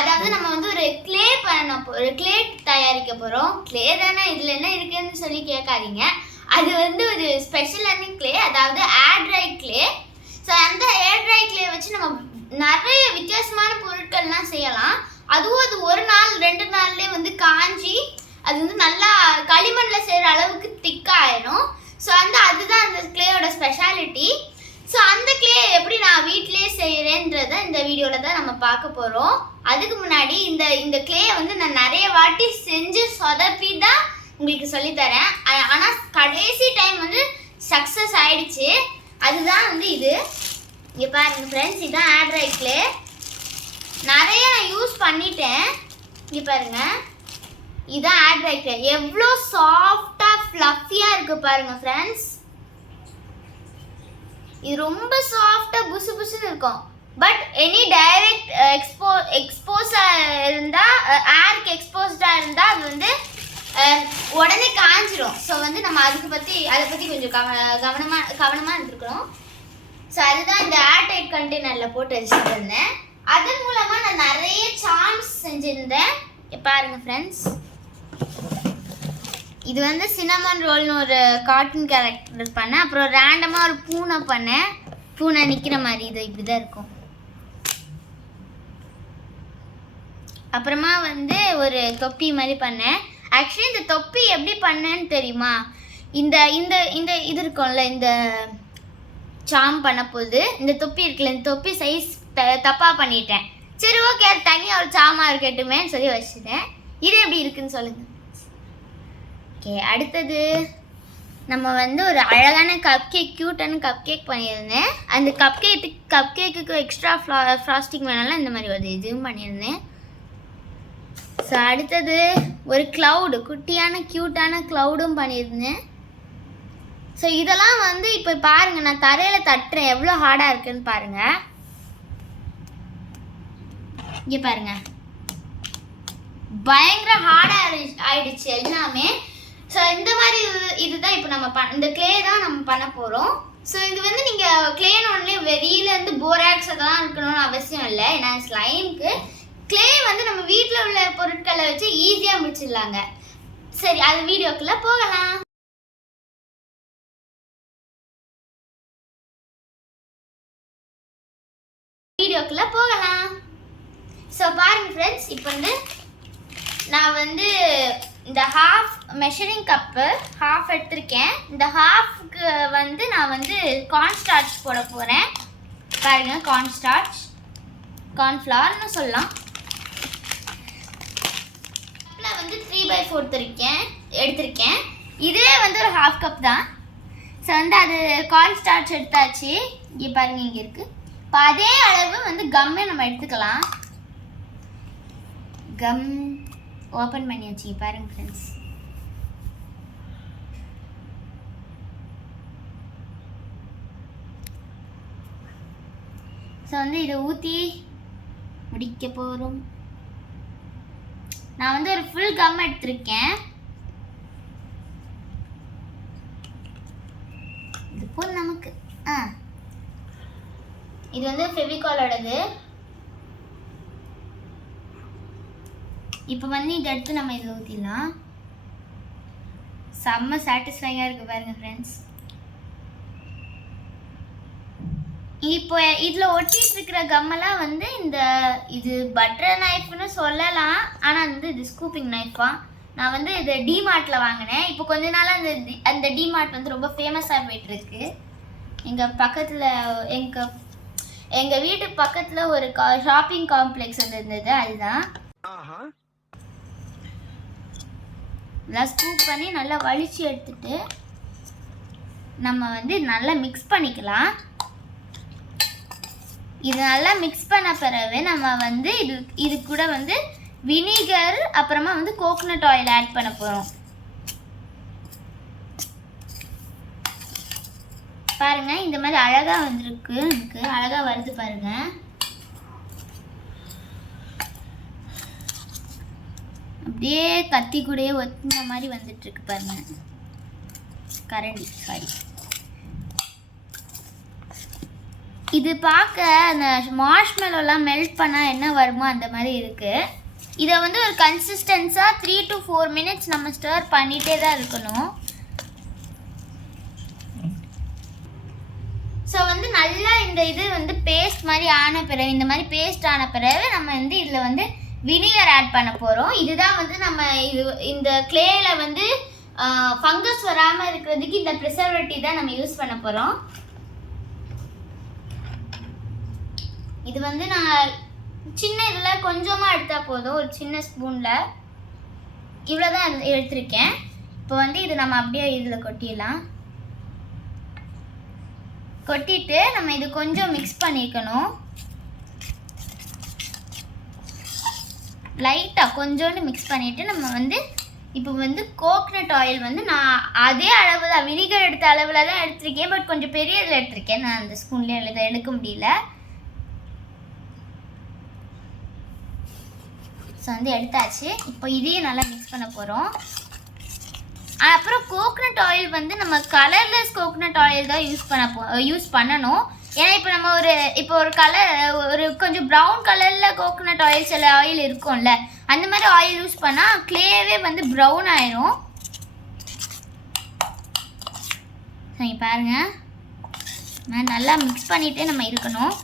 அதாவது நம்ம வந்து ஒரு க்ளே தயாரிக்க போறோம். க்ளே தானே, இதுல என்ன இருக்குன்னு சொல்லி கேட்காதீங்க. அது வந்து ஒரு ஸ்பெஷலான க்ளே, அதாவது ஏர் ட்ரை க்ளே. ஸோ அந்த ஏர் ட்ரை க்ளே வச்சு நம்ம நிறைய வித்தியாசமான பொருட்கள்லாம் செய்யலாம். அதுவும் அது ஒரு நாள் 2 நாள்லேயே வந்து காஞ்சி அது வந்து நல்லா களிமண்ணில் செய்கிற அளவுக்கு திக்காயிடும். ஸோ அதுதான் அந்த க்ளேயோட ஸ்பெஷாலிட்டி. ஸோ அந்த க்ளே எப்படி நான் வீட்டிலே செய்கிறேன்றதை இந்த வீடியோவில் தான் நம்ம பார்க்க போகிறோம். அதுக்கு முன்னாடி இந்த க்ளே வந்து நான் நிறைய வாட்டி செஞ்சு சொதப்பி தான் உங்களுக்கு சொல்லித்தரேன். ஆனால் கடைசி டைம் வந்து சக்ஸஸ் ஆயிடுச்சு. அதுதான் வந்து இது. இங்கே பாருங்க ஃப்ரெண்ட்ஸ், இதுதான் ஏர் ட்ரை க்ளே. நிறைய நான் யூஸ் பண்ணிட்டேன். இங்கே பாருங்க, இதுதான் ஏர் ட்ரை க்ளே. எவ்வளோ சாஃப்டாக ஃப்ளஃபியாக இருக்குது பாருங்க ஃப்ரெண்ட்ஸ். இது ரொம்ப சாஃப்டாக புசு புசுன்னு இருக்கும். பட் எனி டைரக்ட் எக்ஸ்போஸாக இருந்தால், ஏருக்கு எக்ஸ்போஸ்டாக இருந்தால் அது வந்து உடனே காஞ்சிரும். ஸோ வந்து நம்ம அதை பற்றி கொஞ்சம் கவனமாக இருந்துருக்கணும். ஸோ அதுதான் இந்த ஏர் டைட் கண்டெய்னரில் போட்டு வச்சுட்டு இருந்தேன். அதன் மூலமாக நான் நிறைய சார்ம்ஸ் செஞ்சுருந்தேன். பாருங்கள் ஃப்ரெண்ட்ஸ், இது வந்து சின்னமன் ரோல்னு ஒரு கார்ட்டூன் கேரக்டர் பண்ணேன். அப்புறம் ரேண்டமாக ஒரு பூனை பண்ணேன். பூனை நிற்கிற மாதிரி இது இப்படி தான் இருக்கும். அப்புறமா வந்து ஒரு தொப்பி மாதிரி பண்ணேன். ஆக்சுவலி இந்த தொப்பி எப்படி பண்ணேன்னு தெரியுமா? இந்த இந்த இந்த இது இருக்கும்ல, இந்த சாம் பண்ண போது இந்த தொப்பி இருக்குல்ல, இந்த தொப்பி சைஸ் தப்பாக பண்ணிட்டேன். சரி ஓகே, தனியாக ஒரு சாமாக இருக்கட்டுமேன்னு சொல்லி வச்சுட்டேன். இது எப்படி இருக்குன்னு சொல்லுங்கள். ஓகே, அடுத்தது நம்ம வந்து ஒரு அழகான க்யூட்டான கப் கேக் பண்ணியிருந்தேன். அந்த கப் கேக்குக்கு எக்ஸ்ட்ரா ஃப்ராஸ்டிங் வேணாலும் இந்த மாதிரி ஒரு இதுவும் பண்ணியிருந்தேன். ஸோ அடுத்தது ஒரு குட்டியான க்யூட்டான க்ளவுடும் பண்ணியிருந்தேன். ஸோ இதெல்லாம் வந்து இப்போ பாருங்கள், நான் தரையில் தட்டுறேன், எவ்வளோ ஹார்டாக இருக்குன்னு பாருங்கள். இங்கே பாருங்கள், பயங்கர ஹார்டாக ஆயிடுச்சு எல்லாமே. ஸோ இந்த மாதிரி இதுதான் இப்போ நம்ம இந்த க்ளே தான் நம்ம பண்ண போகிறோம். ஸோ இது வந்து நீங்கள் க்ளேனோடனே வெளியிலேருந்து போராக்ஸ் அதெல்லாம் இருக்கணும்னு அவசியம் இல்லை. ஏன்னா ஸ்லைமுக்கு க்ளே வந்து நம்ம வீட்டில் உள்ள பொருட்களை வச்சு ஈஸியாக முடிச்சிடலாங்க. சரி, அது வீடியோக்குள்ளே போகலாம். ஸோ பாருங்கள் ஃப்ரெண்ட்ஸ், இப்போ வந்து நான் வந்து இந்த மெஷரிங் கப்பு ஹாஃப் எடுத்திருக்கேன். இந்த ஹாஃப்க்கு வந்து நான் வந்து கார்ன்ஸ்டார்ச் போட போகிறேன். பாருங்க, கார்ன்ஃப்ளவர்னு சொல்லலாம். கப்பில் வந்து 3/4 எடுத்திருக்கேன். இதே வந்து ஒரு ஹாஃப் கப் தான். ஸோ வந்து அது கார்ன்ஸ்டார்ச் எடுத்தாச்சு. இங்கே பாருங்க, இங்கே இருக்குது. இப்போ அதே அளவு வந்து கம்மே நம்ம எடுத்துக்கலாம். கம் ஓப்பன் பண்ணியாச்சு. பாருங்க ஃப்ரெண்ட்ஸ், ஸோ வந்து இதை ஊற்றி முடிக்க போகிறோம். நான் வந்து ஒரு ஃபுல் கம் எடுத்திருக்கேன். இது போல் நமக்கு இது வந்து ஃபெவிகாலோடது. இப்போ வந்து இதை எடுத்து நம்ம இதில் ஊற்றிடலாம். செம்ம சாட்டிஸ்ஃபைங்காக இருக்குது பாருங்கள் ஃப்ரெண்ட்ஸ். இப்போ இதில் ஒட்டிட்டு இருக்கிற கம்மெல்லாம் வந்து இது பட்டர் நைஃப்னு சொல்லலாம். ஆனால் வந்து இது ஸ்கூப்பிங் நைஃபா. நான் வந்து இது டிமார்ட்டில் வாங்கினேன். இப்போ கொஞ்ச நாளாக அந்த டிமார்ட் வந்து ரொம்ப ஃபேமஸாக போயிட்டுருக்கு. எங்கள் பக்கத்தில் எங்கள் வீட்டு பக்கத்தில் ஒரு ஷாப்பிங் காம்ப்ளெக்ஸ் இருந்தது. அதுதான் இதெல்லாம் ஸ்கூப் பண்ணி நல்லா வலிச்சு எடுத்துட்டு நம்ம வந்து நல்லா மிக்ஸ் பண்ணிக்கலாம். இது நல்லா மிக்ஸ் பண்ண பிறகு நம்ம வந்து இது கூட வந்து வினிகர் அப்புறமா வந்து கோகனட் ஆயில் ஆட் பண்ண போகிறோம். பாருங்க இந்த மாதிரி அழகா வந்திருக்கு, எனக்கு அழகா வருது பாருங்க. அப்படியே கத்தி கூடயே ஒத்துன மாதிரி வந்துட்டு இருக்கு பாருங்க. கரண்டி சாரி. இது பார்க்க அந்த மார்ஷ்மெலோலாம் மெல்ட் பண்ணால் என்ன வருமோ அந்த மாதிரி இருக்குது. இதை வந்து ஒரு கன்சிஸ்டன்ஸாக 3 to 4 minutes நம்ம ஸ்டர் பண்ணிகிட்டே தான் இருக்கணும். ஸோ வந்து நல்லா இந்த இது வந்து பேஸ்ட் மாதிரி ஆன பிறகு, இந்த மாதிரி பேஸ்ட் ஆன பிறகு நம்ம வந்து இதில் வந்து வினிகர் ஆட் பண்ண போகிறோம். இதுதான் வந்து நம்ம இந்த கிளேயில் வந்து ஃபங்கஸ் வராமல் இருக்கிறதுக்கு இந்த ப்ரிசர்வேட்டிவ் தான் நம்ம யூஸ் பண்ண போகிறோம். இது வந்து நான் சின்ன இதில் கொஞ்சமாக எடுத்தால் போதும், ஒரு சின்ன ஸ்பூனில் இவ்வளோ தான் எடுத்திருக்கேன். இப்போ வந்து இது நம்ம அப்படியே இதில் கொட்டிடலாம். கொட்டிட்டு நம்ம இது கொஞ்சம் மிக்ஸ் பண்ணிக்கணும். லைட்டாக கொஞ்சோண்டு மிக்ஸ் பண்ணிவிட்டு நம்ம வந்து இப்போ வந்து கோகனட் ஆயில் வந்து நான் அதே அளவு தான், வினிகர் எடுத்த அளவில் தான் எடுத்திருக்கேன். பட் கொஞ்சம் பெரிய இதில் எடுத்திருக்கேன், நான் அந்த ஸ்பூன்லேயே எடுக்க முடியல. ஸோ வந்து எடுத்தாச்சு. இப்போ இதையும் நல்லா மிக்ஸ் பண்ண போகிறோம். அப்புறம் கோகனட் ஆயில் வந்து நம்ம கலர்லெஸ் கோகனட் ஆயில் தான் யூஸ் பண்ணணும். ஏன்னா இப்போ நம்ம ஒரு கொஞ்சம் ப்ரௌன் கலரில் கோகனட் ஆயில், சில ஆயில் இருக்கும்ல, அந்த மாதிரி ஆயில் யூஸ் பண்ணால் கிளேவே வந்து ப்ரௌன் ஆயிரும். சரி பாருங்கள், நல்லா மிக்ஸ் பண்ணிகிட்டே நம்ம இருக்கணும்.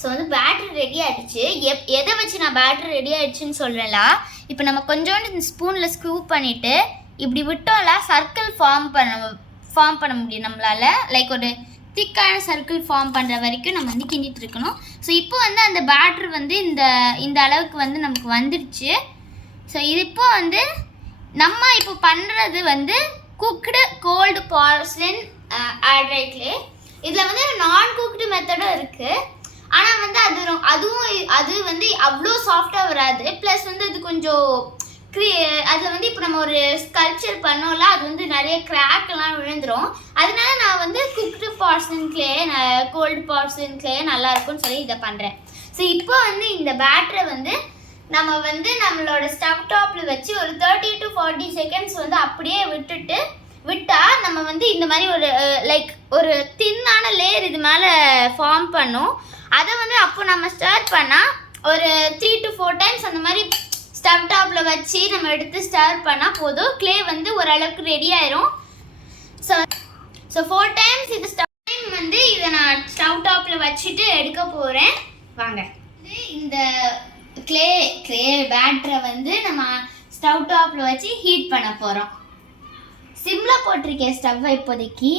ஸோ வந்து பேட்டரி ரெடி ஆகிடுச்சு. எதை வச்சு நான் பேட்டரி ரெடி ஆகிடுச்சின்னு சொல்கிறேன்ல, இப்போ நம்ம கொஞ்சோண்டு இந்த ஸ்பூனில் ஸ்க்ரூ பண்ணிவிட்டு இப்படி விட்டோம்ல, சர்க்கிள் ஃபார்ம் பண்ண முடியும் நம்மளால். லைக் ஒரு திக்கான சர்க்கிள் ஃபார்ம் பண்ணுற வரைக்கும் நம்ம வந்து கிண்டிட்டு இருக்கணும். ஸோ இப்போ வந்து அந்த பேட்டரி வந்து இந்த அளவுக்கு வந்து நமக்கு வந்துடுச்சு. ஸோ இது இப்போ வந்து நம்ம இப்போ பண்ணுறது வந்து குக்டு கோல்டு போர்சலின் ஆட்ரை கிளே. இதில் வந்து நான் குக்டு மெத்தடும் இருக்குது. ஆனால் வந்து அது வந்து அவ்வளோ சாஃப்டாக வராது. ப்ளஸ் வந்து அது கொஞ்சம் அது வந்து இப்போ நம்ம ஒரு ஸ்கல்ப்சர் பண்ணோம்ல, அது வந்து நிறைய கிராக்கெல்லாம் விழுந்துடும். அதனால நான் வந்து cooked porcelain clay, cold porcelain clay நல்லா இருக்கும்னு சொல்லி இதை பண்ணுறேன். ஸோ இப்போ வந்து இந்த பேட்டரை வந்து நம்ம வந்து நம்மளோட ஸ்டவ் டாப்பில் வச்சு ஒரு 30 to 40 seconds வந்து அப்படியே விட்டால் நம்ம வந்து இந்த மாதிரி ஒரு தின்னான லேயர் இது மேலே ஃபார்ம் பண்ணும். அதை வந்து அப்போ நம்ம ஸ்டர் பண்ணால் ஒரு 3 to 4 times அந்த மாதிரி ஸ்டவ் டாப்பில் வச்சு நம்ம எடுத்து ஸ்டர் பண்ணால் போதும். கிளே வந்து ஓரளவுக்கு ரெடி ஆயிரும். ஸோ 4 times இது டைம் வந்து இதை நான் ஸ்டவ் டாப்பில் வச்சுட்டு எடுக்க போகிறேன். வாங்க, இந்த கிளே பேட்டரை வந்து நம்ம ஸ்டவ் டாப்பில் வச்சு ஹீட் பண்ண போகிறோம். சிம்மில் போட்டிருக்கேன் ஸ்டவ்வை இப்போதைக்கு.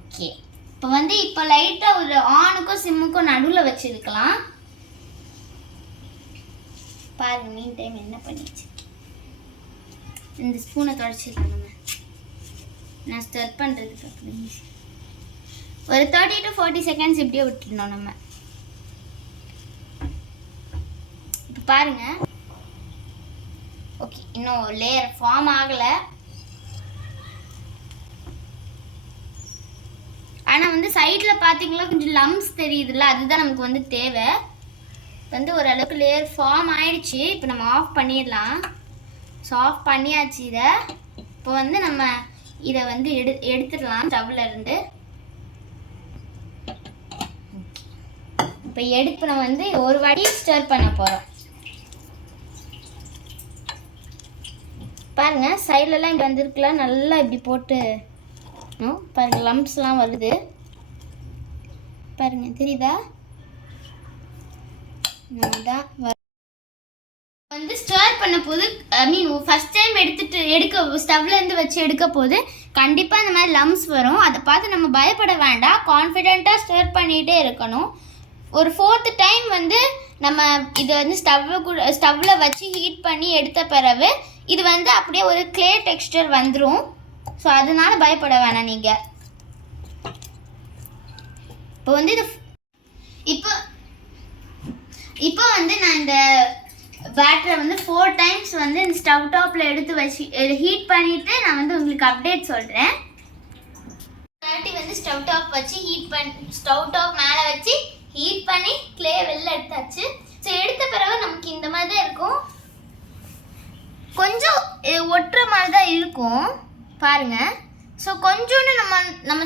ஓகே, இப்போ லைட்டாக ஒரு ஆனுக்கும் சிம்முக்கும் நடுவில் வச்சுருக்கலாம். பாருங்க, மீன் டைம் என்ன பண்ணிடுச்சு. இந்த ஸ்பூனை தொடச்சிடலாம். நான் ஸ்டர் பண்ணுறதுக்கு ஒரு 30 to 40 seconds இப்படியே விட்டுருந்தோம் நம்ம. இப்போ பாருங்க, ஓகே, இன்னும் லேயர் ஃபார்ம் ஆகலை. ஆனால் வந்து சைடில் பார்த்தீங்களா கொஞ்சம் லம்ஸ் தெரியுதுல்ல, அதுதான் நமக்கு வந்து தேவை. வந்து ஓரளவுக்கு லேயர் ஃபார்ம் ஆயிடுச்சு. இப்போ நம்ம ஆஃப் பண்ணிடலாம். ஸோ ஆஃப் பண்ணியாச்சு. இப்போ வந்து நம்ம இதை வந்து எடுத்துடலாம் ஸ்டவ்ல இருந்து. இப்போ நம்ம வந்து ஒரு வாட்டி ஸ்டர் பண்ண போகிறோம். பாருங்க, சைட்லலாம் இங்கே வந்துருக்குலாம், நல்லா இப்படி போட்டு பாருங்க, லம்ப்ஸ்லாம் வருது பாருங்க, தெரியுதா? வந்து ஸ்டர் பண்ண போது, ஃபர்ஸ்ட் டைம் ஸ்டவ்ல இருந்து வச்சு எடுக்க போது கண்டிப்பாக இந்த மாதிரி லம்ஸ் வரும். அதை பார்த்து நம்ம பயப்பட வேண்டாம், கான்ஃபிடென்ட்டாக ஸ்டர் பண்ணிகிட்டே இருக்கணும். ஒரு 4th டைம் வந்து நம்ம இதை வந்து ஸ்டவ்வில் வச்சு ஹீட் பண்ணி எடுத்த பிறகு இது வந்து அப்படியே ஒரு கிளே டெக்ஸ்டர் வந்துடும். ஸோ அதனால பயப்பட வேணாம் நீங்கள். இப்போ வந்து இப்போ வந்து நான் இந்த பேட்டரை வந்து 4 டைம்ஸ் வந்து இந்த ஸ்டவ் டாப்பில் எடுத்து வச்சு ஹீட் பண்ணிவிட்டு நான் வந்து உங்களுக்கு அப்டேட் சொல்கிறேன். வந்து ஸ்டவ் டாப் வச்சு ஸ்டவ் டாப் மேலே வச்சு ஹீட் பண்ணி க்ளே வெளில எடுத்தாச்சு. ஸோ எடுத்த பிறகு நமக்கு இந்த மாதிரி தான் இருக்கும். கொஞ்சம் ஒட்டுற மாதிரி தான் இருக்கும் பாருங்கள். ஸோ கொஞ்சோண்டு நம்ம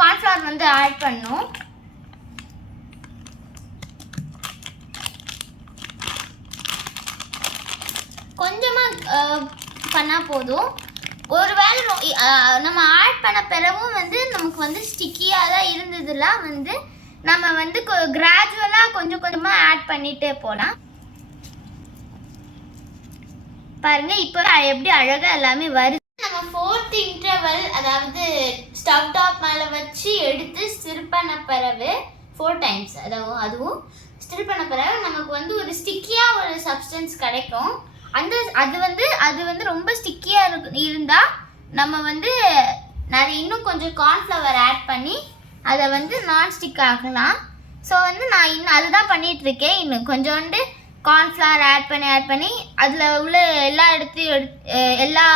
கார்ன்ஃப்ளவர் வந்து ஆட் பண்ணணும். கொஞ்சமாக பண்ணால் போதும். ஒருவேளை நம்ம ஆட் பண்ண பிறகும் வந்து நமக்கு வந்து ஸ்டிக்கியாக தான் இருந்ததுலாம் வந்து நம்ம வந்து கிராஜுவலாக கொஞ்சம் கொஞ்சமாக ஆட் பண்ணிகிட்டே போகலாம். பாருங்கள் இப்போ எப்படி அழகாக எல்லாமே வருது. நம்ம 4th இன்டர்வல் அதாவது ஸ்டவ் டாப் மேலே வச்சு எடுத்து ஸ்டிர் பண்ண பிறகு 4 டைம்ஸ் அதுவும் ஸ்டிர் பண்ண பிறகு நமக்கு வந்து ஒரு ஸ்டிக்கியாக ஒரு சப்ஸ்டன்ஸ் கிடைக்கும். அது வந்து ரொம்ப ஸ்டிக்கியாக இருந்தால் நம்ம வந்து இன்னும் கொஞ்சம் கார்ன்ஃப்ளவர் ஆட் பண்ணி அதை வந்து நான்ஸ்டிக் ஆகலாம். ஸோ வந்து நான் இன்னும் அதுதான் பண்ணிகிட்ருக்கேன். இன்னும் கொஞ்சோண்டு கார்ன்ஃப்ளவர் ஆட் பண்ணி அதில் உள்ள எல்லா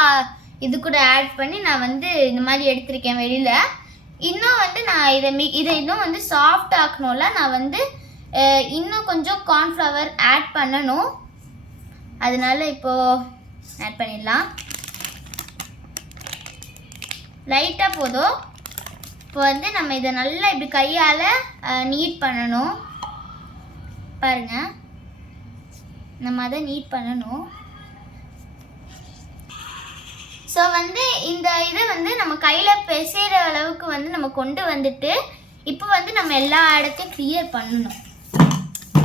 இது கூட ஆட் பண்ணி நான் வந்து இந்த மாதிரி எடுத்திருக்கேன் வெளியில். இன்னும் வந்து நான் இதை இன்னும் வந்து சாஃப்ட் ஆக்கணும்ல, நான் வந்து இன்னும் கொஞ்சம் கார்ன்ஃப்ளவர் ஆட் பண்ணணும். அதனால இப்போது ஆட் பண்ணிடலாம். லைட்டாக போதும். இப்போ வந்து நம்ம இதை நல்லா இப்படி கையால் நீட் பண்ணணும். பாருங்கள், நம்ம அதை நீட் பண்ணணும். ஸோ வந்து இந்த இதை வந்து நம்ம கையில் பிசைகிற அளவுக்கு வந்து நம்ம கொண்டு வந்துட்டு இப்போ வந்து நம்ம எல்லா இடத்தையும் கிளியர் பண்ணணும்.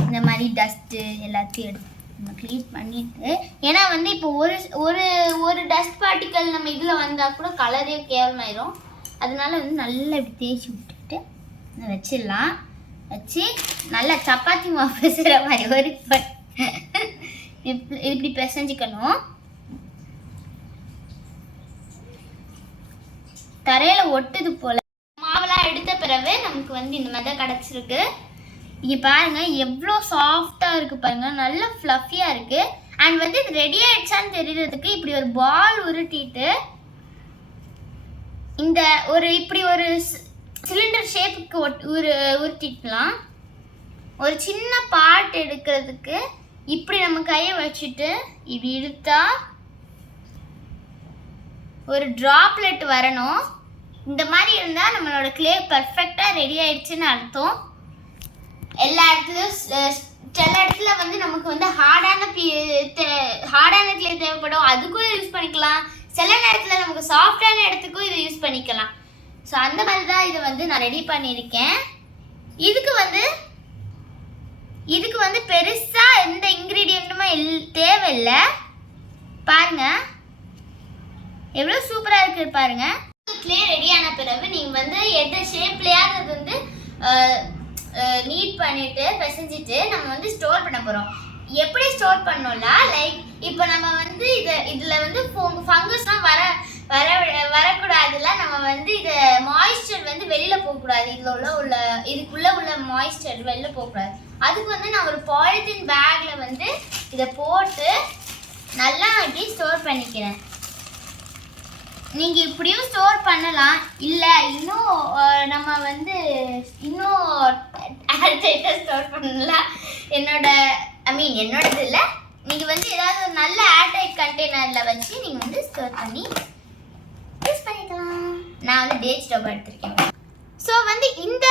இந்த மாதிரி டஸ்ட்டு எல்லாத்தையும் எடுத்து நம்ம க்ளீன் பண்ணிட்டு, ஏன்னா வந்து இப்போ ஒரு டஸ்ட் பார்ட்டிக்கல் நம்ம இதில் வந்தால் கூட கலரே கேவலமாயிரும். அதனால வந்து நல்லா இப்படி தேய்ச்சி விட்டுட்டு வச்சிடலாம். வச்சு நல்லா சப்பாத்தி மாவு பிசைகிற மாதிரி இப்படி பிசைஞ்சிக்கணும். தரையில் ஒட்டுது போல் மாவெல்லாம் எடுத்த பிறகு நமக்கு வந்து இந்த மாதிரி தான் கிடச்சிருக்கு. இங்கே பாருங்கள் எவ்வளோ சாஃப்டாக இருக்குது பாருங்கள், நல்லா ஃப்ளஃபியாக இருக்குது. அண்ட் வந்து இது ரெடி ஆகிடுச்சான்னு தெரியறதுக்கு இப்படி ஒரு பால் உருட்டிட்டு இப்படி ஒரு சிலிண்டர் ஷேப்புக்கு உருட்டிக்கலாம். ஒரு சின்ன பார்ட் எடுக்கிறதுக்கு இப்படி நம்ம கையை வச்சுட்டு இப்படி இழுத்தா ஒரு ட்ராப்லெட் வரணும். இந்த மாதிரி இருந்தால் நம்மளோட க்ளே பர்ஃபெக்டாக ரெடி ஆயிடுச்சுன்னு அர்த்தம். எல்லா இடத்துலையும் சில இடத்துல வந்து நமக்கு வந்து ஹார்டான க்ளே தேவைப்படும், அதுக்கும் யூஸ் பண்ணிக்கலாம். சில நேரத்தில் நமக்கு சாஃப்டான இடத்துக்கும் இதை யூஸ் பண்ணிக்கலாம். ஸோ அந்த மாதிரி தான் இதை வந்து நான் ரெடி பண்ணியிருக்கேன். இதுக்கு வந்து பெருசாக எந்த இன்க்ரீடியண்ட்டுமே தேவையில்லை. பாருங்கள் எவ்வளோ சூப்பராக இருக்குது பாருங்கள். க்ளே ரெடியான பிறகு நீங்கள் வந்து எந்த ஷேப்லேயாவது அது வந்து நீட் பண்ணிவிட்டு பிசைஞ்சிட்டு நம்ம வந்து ஸ்டோர் பண்ண போகிறோம். எப்படி ஸ்டோர் பண்ணோம்னா, லைக் இப்போ நம்ம வந்து இதில் வந்து ஃபங்கஸ்லாம் வரக்கூடாதுல. நம்ம வந்து இதை மாய்ஸ்சர் வந்து வெளியில் போகக்கூடாது. இதுக்குள்ளே உள்ள மாய்ஸ்சர் வெளியில் போகக்கூடாது. அதுக்கு வந்து நான் ஒரு பாலித்தீன் பேக்கில் வந்து இதை போட்டு நல்லா அப்படி ஸ்டோர் பண்ணிக்கிறேன். நீங்கள் இப்படியும் ஸ்டோர் பண்ணலாம். இல்லை இன்னும் நம்ம வந்து இன்னும் ஏர்டைட்டாக ஸ்டோர் பண்ணலாம். என்னோடது இல்லை, நீங்கள் வந்து ஏதாவது ஒரு நல்ல ஏர்டைட் கண்டெய்னரில் வச்சு நீங்கள் வந்து ஸ்டோர் பண்ணி யூஸ் பண்ணிக்கலாம். நான் வந்து டேட் ஸ்டவ் எடுத்திருக்கேன். ஸோ வந்து இந்த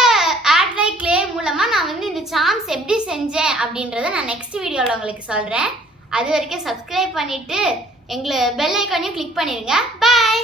ஏர்ட்ரை க்ளே மூலமாக நான் வந்து இந்த சாம்ஸ் எப்படி செஞ்சேன் அப்படின்றத நான் நெக்ஸ்ட் வீடியோவில் உங்களுக்கு சொல்கிறேன். அது வரைக்கும் சப்ஸ்கிரைப் பண்ணிவிட்டு பெல் ஐக்கானையும் கிளிக் பண்ணிடுங்க. பாய்.